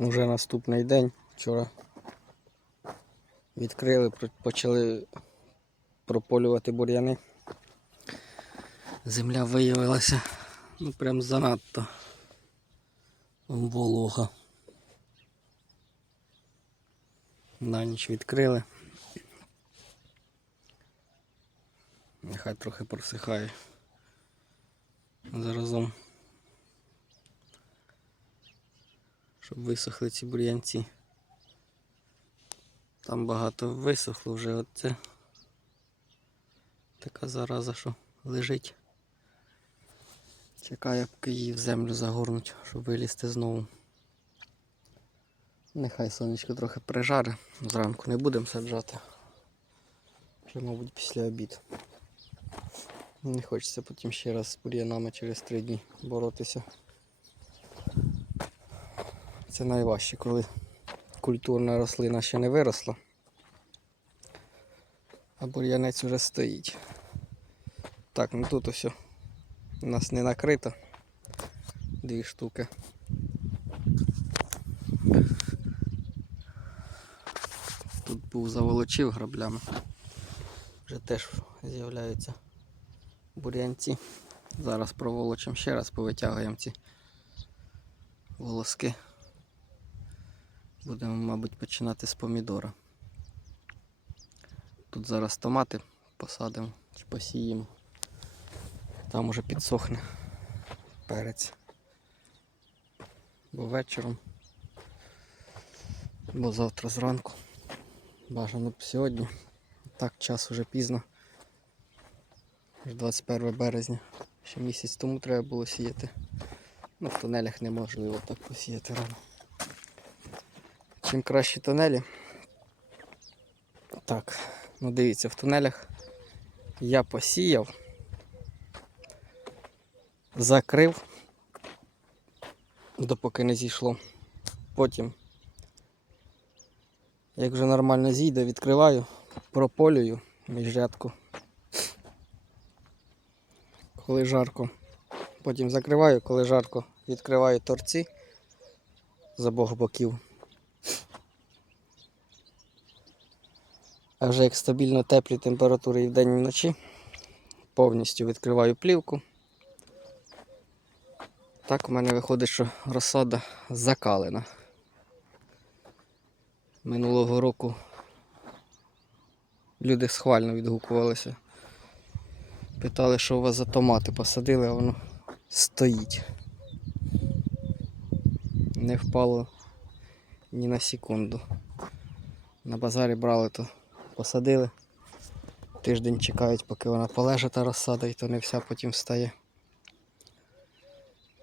Уже наступний день. Вчора відкрили, почали прополювати бур'яни. Земля виявилася ну прям занадто волога. На ніч відкрили. Нехай трохи просихає. Заразом. Щоб висохли ці бур'янці. Там багато висохло вже оце. Така зараза, що лежить. Чекає, поки її в землю загорнуть, щоб вилізти знову. Нехай сонечко трохи прижаре. Зранку не будемо саджати. Вже, мабуть, після обід. Не хочеться потім ще раз з бур'янами через три дні боротися. Це найважче, коли культурна рослина ще не виросла, а бур'янець вже стоїть. Так, ну тут ось у нас не накрито. Дві штуки. Тут був заволочив граблями. Вже теж з'являються бур'янці. Зараз проволочимо ще раз, повитягуємо ці волоски. Будемо, мабуть, починати з помідора. Тут зараз томати посадимо чи посіємо. Там уже підсохне перець. Бо вечором, бо завтра зранку. Бажано б сьогодні. Так, час уже пізно. Вже 21 березня. Ще місяць тому треба було сіяти. Ну, в тунелях неможливо так посіяти рано. Чим кращі тунелі. Так, ну дивіться, в тунелях я посіяв, закрив, допоки не зійшло. Потім, як вже нормально зійде, відкриваю, прополюю міжрядку. Коли жарко. Потім закриваю, коли жарко, відкриваю торці з обох боків. А вже як стабільно теплі температури і вдень і вночі, повністю відкриваю плівку. Так у мене виходить, що розсада закалена. Минулого року люди схвально відгукувалися. Питали, що у вас за томати посадили, а воно стоїть. Не впало ні на секунду. На базарі брали то посадили. Тиждень чекають, поки вона полеже та розсада, і то не вся потім встає.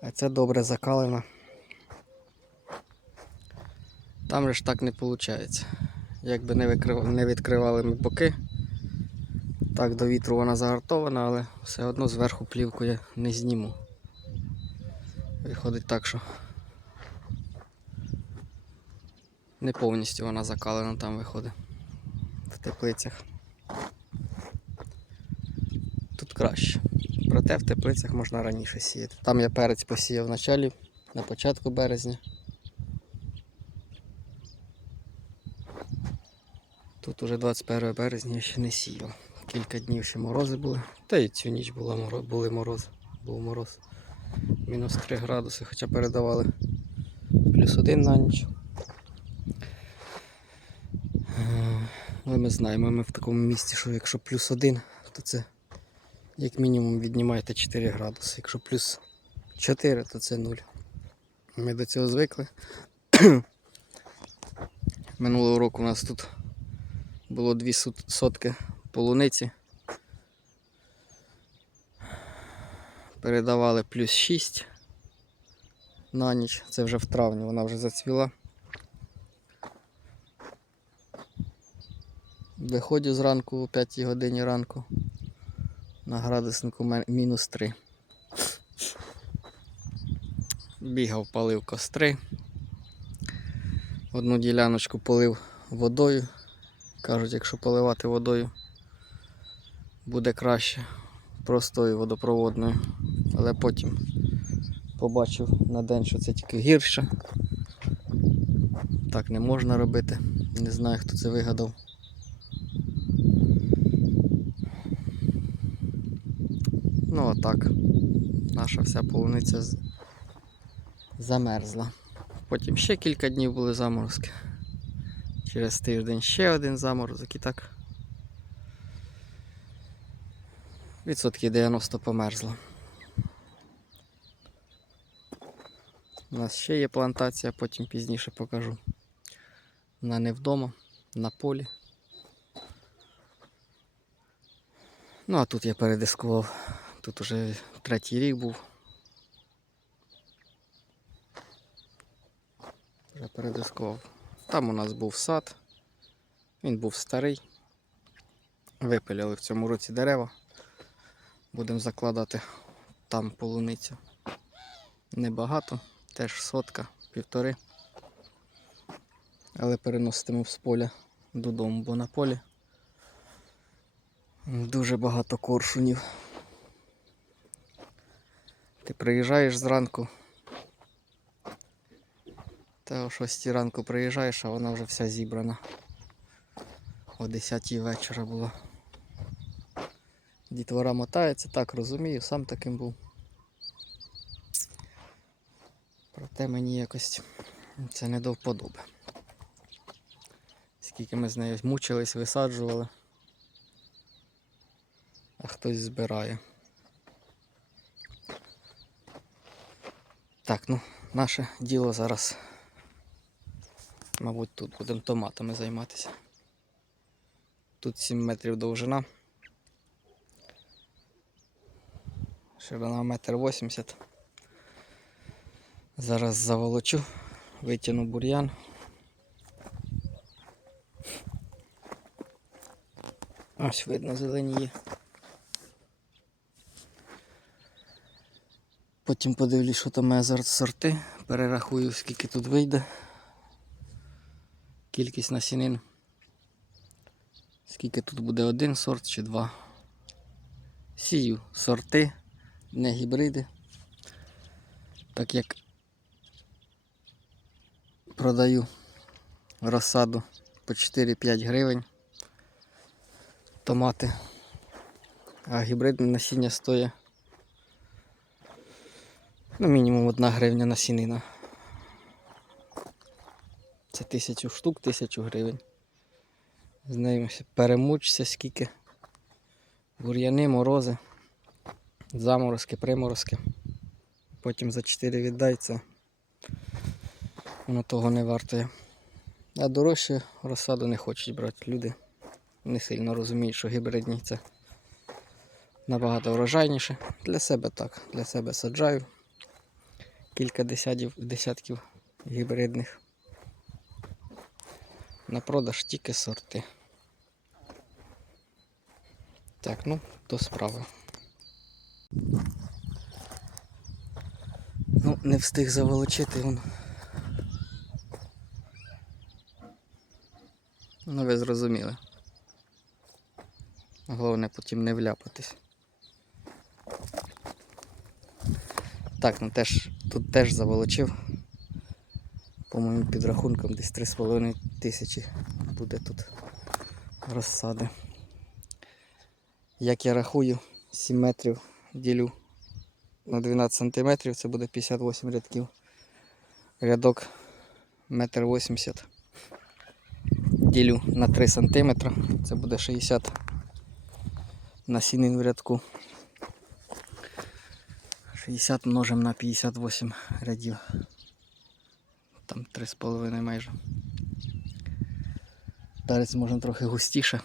А це добре закалена. Там же ж так не виходить. Якби не, викрив... не відкривали ми боки, так до вітру вона загартована, але все одно зверху плівку я не зніму. Виходить так, що не повністю вона закалена там виходить теплицях. Тут краще. Проте в теплицях можна раніше сіяти. Там я перець посіяв в началі, на початку березня. Тут уже 21 березня я ще не сіяв. Кілька днів ще морози були. Та й цю ніч була мороз, були морози. Був мороз. Мінус 3 градуси, хоча передавали плюс один на ніч. Але ми знаємо, ми в такому місці, що якщо плюс один, то це як мінімум віднімаєте 4 градуси. Якщо плюс 4, то це 0. Ми до цього звикли. Минулого року у нас тут було 2 сотки полуниці. Передавали плюс 6 на ніч. Це вже в травні, вона вже зацвіла. Виходжу зранку о 5 годині ранку. На градуснику мінус 3. Бігав, палив костри. Одну діляночку полив водою. Кажуть, якщо поливати водою буде краще простою водопроводною. Але потім побачив на день, що це тільки гірше. так не можна робити. Не знаю, хто це вигадав. Ну отак. Наша вся полуниця замерзла. Потім ще кілька днів були заморозки. Через тиждень ще один заморозок і так. Відсотки 90 померзло. У нас ще є плантація, потім пізніше покажу. Вона не вдома, на полі. Ну а тут я передискував. Тут уже третій рік був. Вже передискував. Там у нас був сад. Він був старий. Випиляли в цьому році дерева. Будемо закладати там полуницю. Небагато, теж сотка, півтори. Але переноситимемо з поля додому, бо на полі дуже багато коршунів. Ти приїжджаєш зранку. Та о 6 ранку приїжджаєш, а вона вже вся зібрана. О 10 вечора була. Дітвора мотається, так розумію, сам таким був. Проте мені якось це не до вподоби. Скільки ми з нею мучились, висаджували, а хтось збирає. Так, ну, наше діло зараз, мабуть, тут будемо томатами займатися. Тут 7 метрів довжина. Ширина метр вісімдесят. Зараз заволочу, витягну бур'ян. Ось видно зеленіє. Потім подивлюсь, що там має зараз сорти. Перерахую, скільки тут вийде. Кількість насінин. Скільки тут буде один сорт чи два. Сію сорти, не гібриди. Так як продаю розсаду по 4-5 гривень томати, а гібридне насіння стоїть ну, мінімум 1 гривня насінина. Це тисячу штук, тисячу гривень. З нею перемучся скільки. Бур'яни, морози, заморозки, приморозки. Потім за 4 віддається. Воно того не вартує. А дорожче розсаду не хочуть брати. Люди не сильно розуміють, що гібридні це набагато врожайніше. Для себе так. Для себе саджаю. Кілька десятків, десятків гібридних. На продаж тільки сорти. Так, ну, до справи. Ну, не встиг заволочити він. Ну, ви зрозуміли. Головне потім не вляпатись. Так, ну теж, тут теж заволочив. По моїм підрахункам десь 3,5 тисячі буде тут розсади. Як я рахую, 7 метрів ділю на 12 сантиметрів, це буде 58 рядків. Рядок 1,80 м. Ділю на 3 сантиметри, це буде 60 насінин в рядку. 60 множимо на 58 рядів. Там 3,5 майже. Перець можна трохи густіше.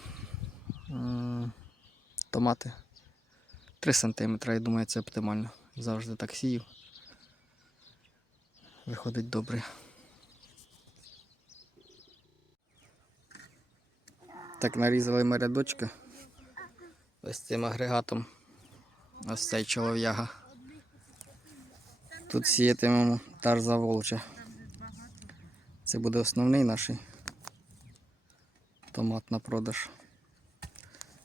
Томати 3 см, я думаю, це оптимально. Завжди так сію. Виходить добре. Так нарізали ми рядочки. Ось цим агрегатом. Ось цей чолов'яга. Тут сіятимемо тарза волча. Це буде основний наш томат на продаж.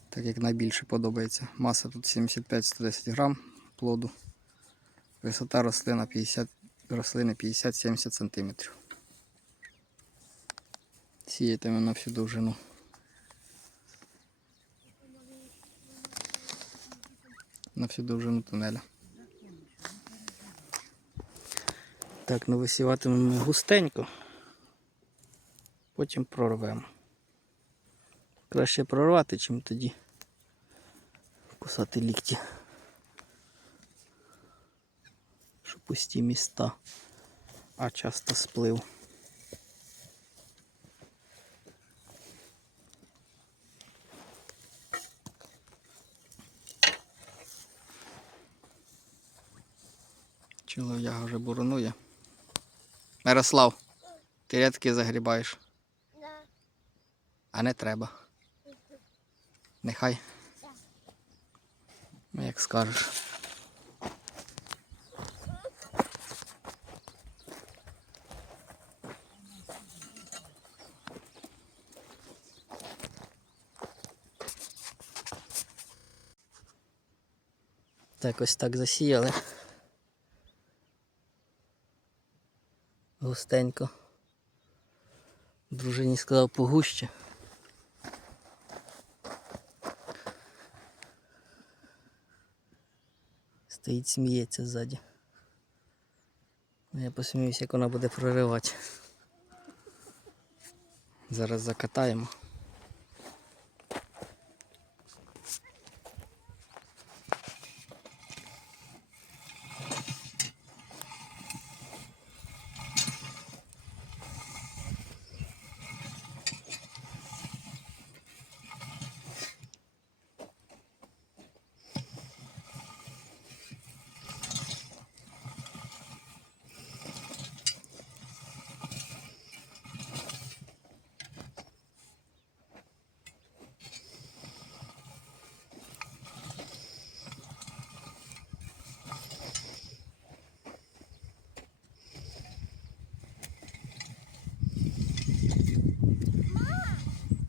Так як найбільше подобається. Маса тут 75-110 грам плоду. Висота рослина 50, рослини 50-70 см. Сіятиме на всю довжину. На всю довжину тунеля. Так, ну висіватимемо густенько. Потім прорвемо. Краще прорвати, чим тоді кусати лікті. Що пусті міста, а часто сплив. Чолов'яга вже буронує. Мирослав, ти рядки загрібаєш, а не треба. Нехай. Ну, Як скажеш. Так, ось так засіяли. Густенько. Дружині сказав погуще. Стоїть, сміється ззаді. Ну, Я посміюся, як вона буде проривати. Зараз закатаємо.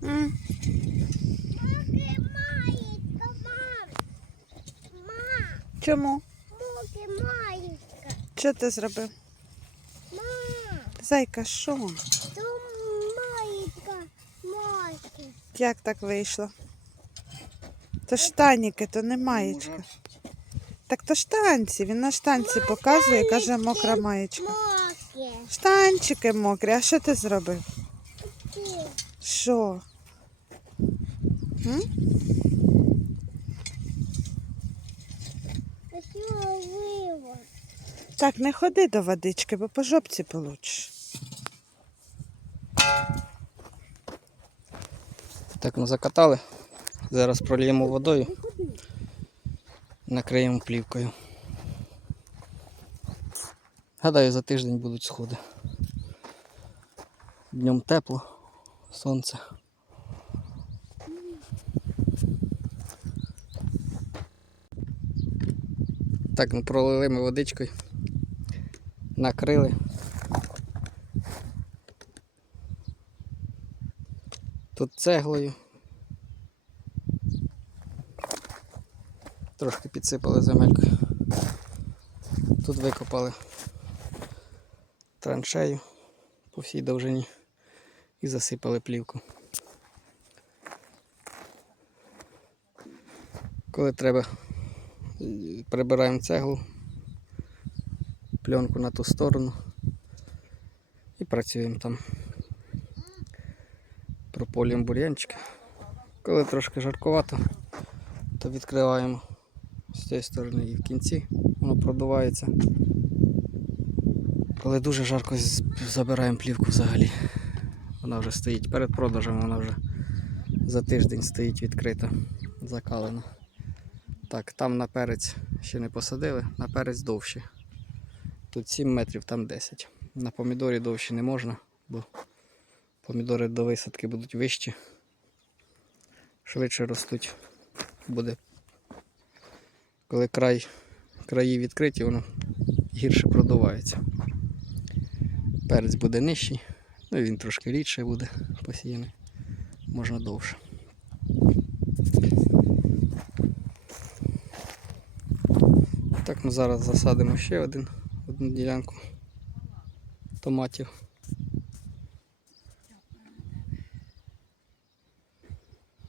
Муки маєтка, мам. Мам, Чому? муки маєтка. Що ти зробив? Мам, Зайка, що? то маєтка, муки. Як так вийшло? То штаніки, то не маєчка. Так то штанці. Він на штанці показує, каже мокра маєчка. Штанчики мокрі, а що ти зробив? Що? М? А що виво? Так, не ходи до водички, бо по жопці получиш. Так, ну закатали. Зараз проліємо водою. Накриємо плівкою. Гадаю, за тиждень будуть сходи. Днем тепло, сонце. Так, ну пролили ми водичкою. Накрили. Тут цеглою. Трошки підсипали земелькою. Тут викопали траншею по всій довжині і засипали плівку. Коли треба, е, прибираємо цеглу, пленку на ту сторону і працюємо там. Прополюємо бур'янчики. Коли трошки жаркувато, то відкриваємо з цієї сторони і в кінці воно продувається. Коли дуже жарко, забираємо плівку взагалі. Вона вже стоїть перед продажем, вона вже за тиждень стоїть відкрита, закалена. Так, там на перець ще не посадили, на перець довші. Тут 7 метрів, там 10. На помідорі довші не можна, бо помідори до висадки будуть вищі. Швидше ростуть. Буде. Коли край, краї відкриті, воно гірше продувається. Перець буде нижчий, ну він трошки рідше буде посіяний. Можна довше. Так, ми зараз засадимо ще один, одну ділянку томатів.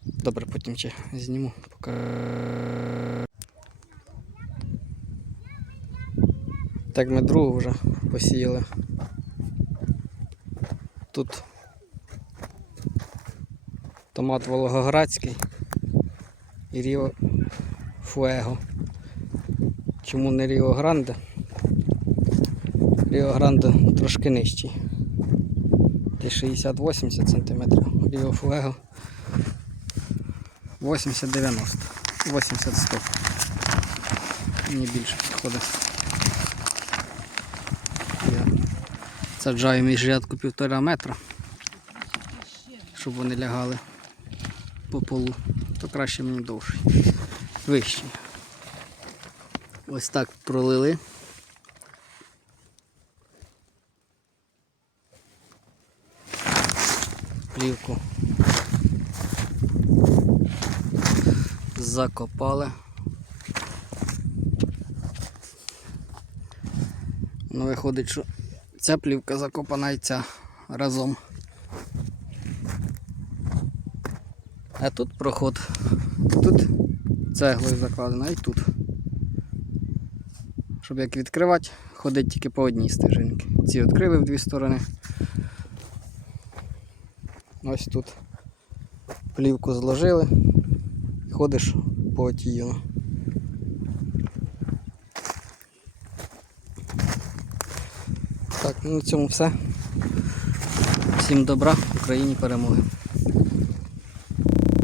Добре, потім ще зніму. Поки... Так ми другу вже посіяли. Тут томат Волгоградський і Ріо Фуего. Чому не Ріо Гранде? Ріо Гранде трошки нижчий. Десь 60-80 см. Ріо Фуего 80-90. 80-100. Мені більше підходить. Я саджаю між рядку півтора метра, щоб вони лягали по полу, то краще мені довший. Вищий. Ось так пролили. Плівку закопали. Ну, виходить, що ця плівка закопана і ця разом. А тут проход. Тут цеглою закладено, і тут. Щоб як відкривати, ходить тільки по одній стежинці. Ці відкрили в дві сторони. Ось тут плівку зложили ходиш по тію. Так, ну на цьому все. Всім добра, Україні перемоги.